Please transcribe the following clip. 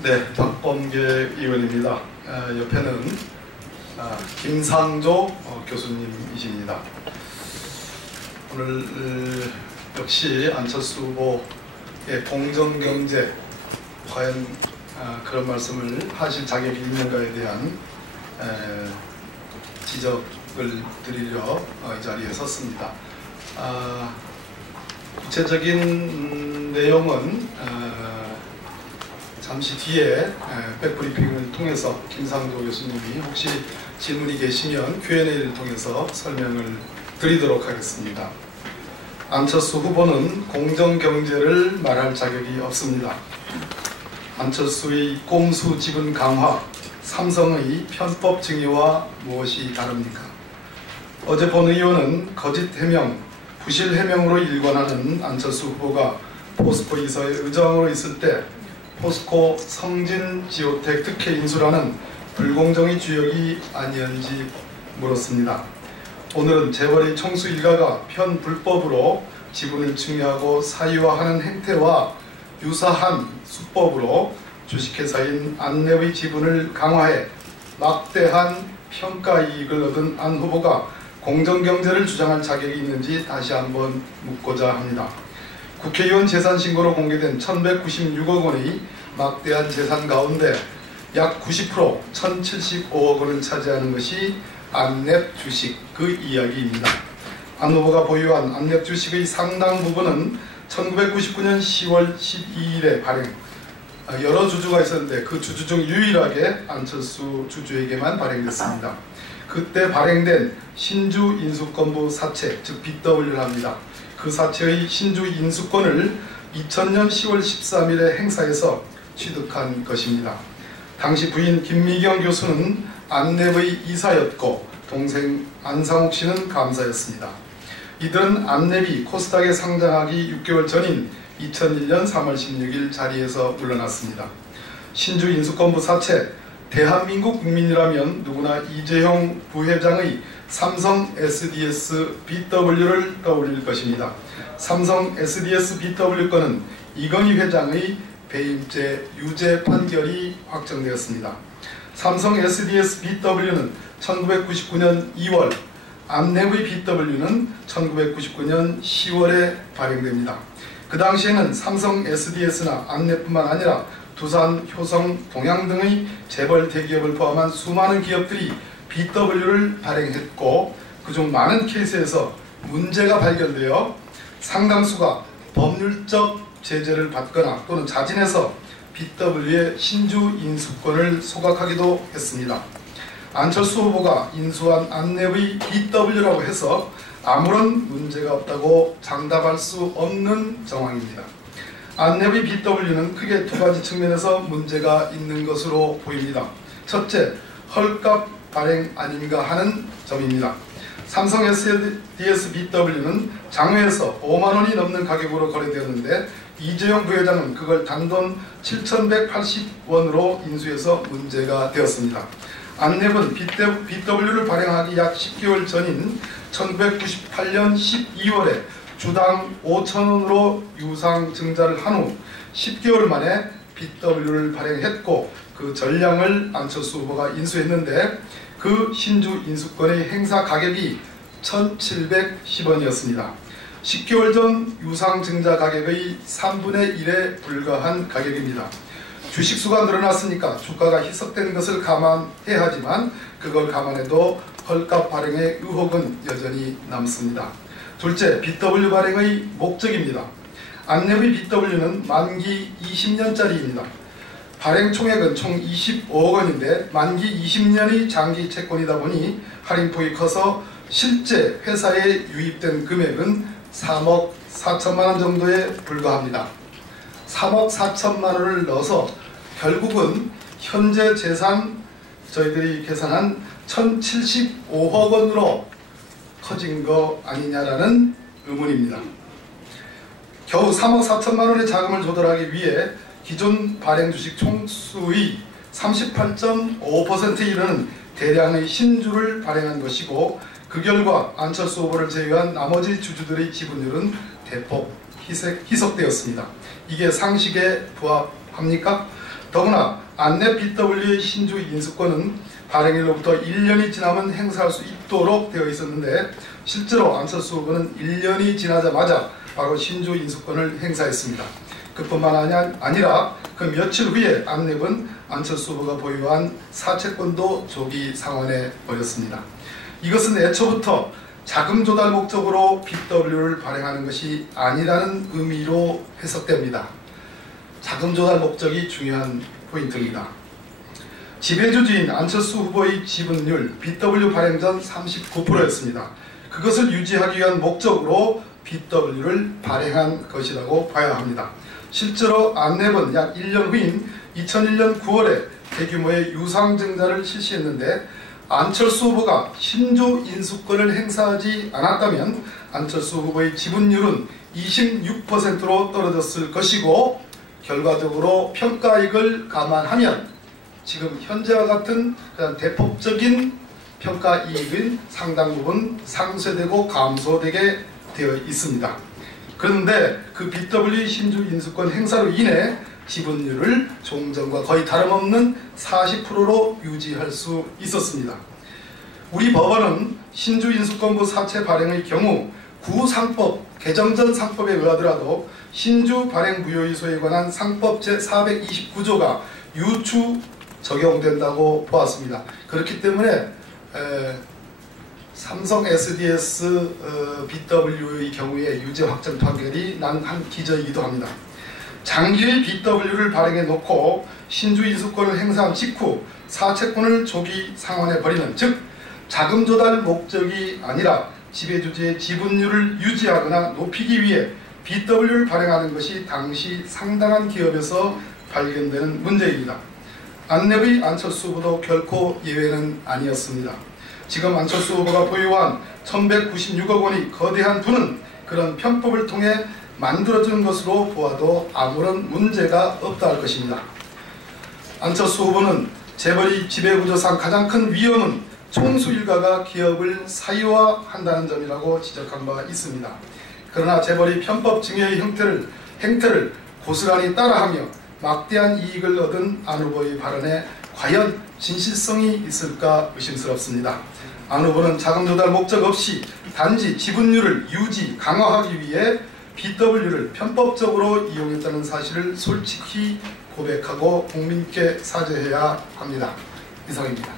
네, 박범계 의원입니다. 옆에는 김상조 교수님이십니다. 오늘 역시 안철수 후보의 공정경제 과연 그런 말씀을 하실 자격이 있는가에 대한 지적을 드리려 이 자리에 섰습니다. 구체적인 내용은 잠시 뒤에 백브리핑을 통해서 김상조 교수님이 혹시 질문이 계시면 Q&A를 통해서 설명을 드리도록 하겠습니다. 안철수 후보는 공정경제를 말할 자격이 없습니다. 안철수의 꼼수 지분 강화, 삼성의 편법 증여와 무엇이 다릅니까? 어제 본 의원은 거짓 해명, 부실 해명으로 일관하는 안철수 후보가 포스코 이사의 의장으로 있을 때 포스코 성진지오텍 특혜 인수라는 불공정의 주역이 아니었는지 물었습니다. 오늘은 재벌의 총수 일가가 편불법으로 지분을 증여하고 사유화하는 행태와 유사한 수법으로 주식회사인 안랩의 지분을 강화해 막대한 평가이익을 얻은 안 후보가 공정경제를 주장할 자격이 있는지 다시 한번 묻고자 합니다. 국회의원 재산신고로 공개된 1196억 원의 막대한 재산 가운데 약 90% 1075억 원을 차지하는 것이 안랩 주식 그 이야기입니다. 안 후보가 보유한 안랩 주식의 상당 부분은 1999년 10월 12일에 발행, 여러 주주가 있었는데 그 주주 중 유일하게 안철수 주주에게만 발행됐습니다. 그때 발행된 신주 인수권부 사채, 즉 BW를 합니다. 그 사채의 신주 인수권을 2000년 10월 13일에 행사해서 취득한 것입니다. 당시 부인 김미경 교수는 안랩의 이사였고 동생 안상욱 씨는 감사였습니다. 이들은 안랩이 코스닥에 상장하기 6개월 전인 2001년 3월 16일 자리에서 물러났습니다. 신주 인수권부 사채, 대한민국 국민이라면 누구나 이재용 부회장의 삼성 SDS BW를 떠올릴 것입니다. 삼성 SDS BW 건은 이건희 회장의 배임죄 유죄 판결이 확정되었습니다. 삼성 SDS BW는 1999년 2월, 안랩의 BW는 1999년 10월에 발행됩니다. 그 당시에는 삼성 SDS나 안랩뿐만 아니라 두산, 효성, 동양 등의 재벌 대기업을 포함한 수많은 기업들이 BW를 발행했고 그중 많은 케이스에서 문제가 발견되어 상당수가 법률적 제재를 받거나 또는 자진해서 BW의 신주 인수권을 소각하기도 했습니다. 안철수 후보가 인수한 안랩의 BW라고 해서 아무런 문제가 없다고 장담할 수 없는 정황입니다. 안랩의 BW는 크게 두 가지 측면에서 문제가 있는 것으로 보입니다. 첫째, 헐값 발행 아닌가 하는 점입니다. 삼성 SDS BW는 장외에서 5만원이 넘는 가격으로 거래되었는데 이재용 부회장은 그걸 단돈 7,180원으로 인수해서 문제가 되었습니다. 안랩은 BW를 발행하기 약 10개월 전인 1998년 12월에 주당 5,000원으로 유상 증자를 한 후 10개월 만에 BW를 발행했고 그 전량을 안철수 후보가 인수했는데 그 신주 인수권의 행사 가격이 1,710원이었습니다. 10개월 전 유상 증자 가격의 3분의 1에 불과한 가격입니다. 주식수가 늘어났으니까 주가가 희석되는 것을 감안해야 하지만 그걸 감안해도 헐값 발행의 의혹은 여전히 남습니다. 둘째, BW 발행의 목적입니다. 안랩의 BW는 만기 20년짜리입니다. 발행 총액은 총 25억 원인데 만기 20년의 장기 채권이다 보니 할인폭이 커서 실제 회사에 유입된 금액은 3억 4천만 원 정도에 불과합니다. 3억 4천만 원을 넣어서 결국은 현재 재산 저희들이 계산한 1,075억 원으로 커진 거 아니냐라는 의문입니다. 겨우 3억 4천만 원의 자금을 조달하기 위해 기존 발행 주식 총수의 38.5%에 이르는 대량의 신주를 발행한 것이고 그 결과 안철수 후보를 제외한 나머지 주주들의 지분율은 대폭 희석되었습니다. 이게 상식에 부합합니까? 더구나 안내 BW의 신주 인수권은 발행일로부터 1년이 지나면 행사할 수 있도록 되어 있었는데 실제로 안철수 후보는 1년이 지나자마자 바로 신주 인수권을 행사했습니다. 그뿐만 아니라 그 며칠 후에 안내본 안철수 후보가 보유한 사채권도 조기 상환해 버렸습니다. 이것은 애초부터 자금 조달 목적으로 BW를 발행하는 것이 아니라는 의미로 해석됩니다. 자금 조달 목적이 중요한 포인트입니다. 지배주주인 안철수 후보의 지분율 BW 발행 전 39%였습니다. 그것을 유지하기 위한 목적으로 BW를 발행한 것이라고 봐야 합니다. 실제로 안내본 약 1년 후인 2001년 9월에 대규모의 유상증자를 실시했는데 안철수 후보가 신주 인수권을 행사하지 않았다면 안철수 후보의 지분율은 26%로 떨어졌을 것이고 결과적으로 평가이익을 감안하면 지금 현재와 같은 대폭적인 평가이익은 상당 부분 상쇄되고 감소되게 되어 있습니다. 그런데 그 BW 신주 인수권 행사로 인해 지분율을 종전과 거의 다름없는 40%로 유지할 수 있었습니다. 우리 법원은 신주 인수권부 사채 발행의 경우 구상법 개정 전 상법에 의하더라도 신주 발행 무효의소에 관한 상법 제429조가 유추 적용된다고 보았습니다. 그렇기 때문에 삼성 SDS BW의 경우에 유죄 확정 판결이 난 한 기저이기도 합니다. 장기의 BW를 발행해 놓고 신주 인수권을 행사한 직후 사채권을 조기 상환해 버리는, 즉 자금 조달 목적이 아니라 지배주주의 지분율을 유지하거나 높이기 위해 BW를 발행하는 것이 당시 상당한 기업에서 발견되는 문제입니다. 안내의 안철수 후보도 결코 예외는 아니었습니다. 지금 안철수 후보가 보유한 1196억 원이 거대한 부는 그런 편법을 통해 만들어진 것으로 보아도 아무런 문제가 없다 할 것입니다. 안철수 후보는 재벌의 지배구조상 가장 큰 위험은 총수 일가가 기업을 사유화한다는 점이라고 지적한 바 있습니다. 그러나 재벌이 편법 증여의 행태를 고스란히 따라하며 막대한 이익을 얻은 안 후보의 발언에 과연 진실성이 있을까 의심스럽습니다. 안 후보는 자금 조달 목적 없이 단지 지분율을 유지, 강화하기 위해 BW를 편법적으로 이용했다는 사실을 솔직히 고백하고 국민께 사죄해야 합니다. 이상입니다.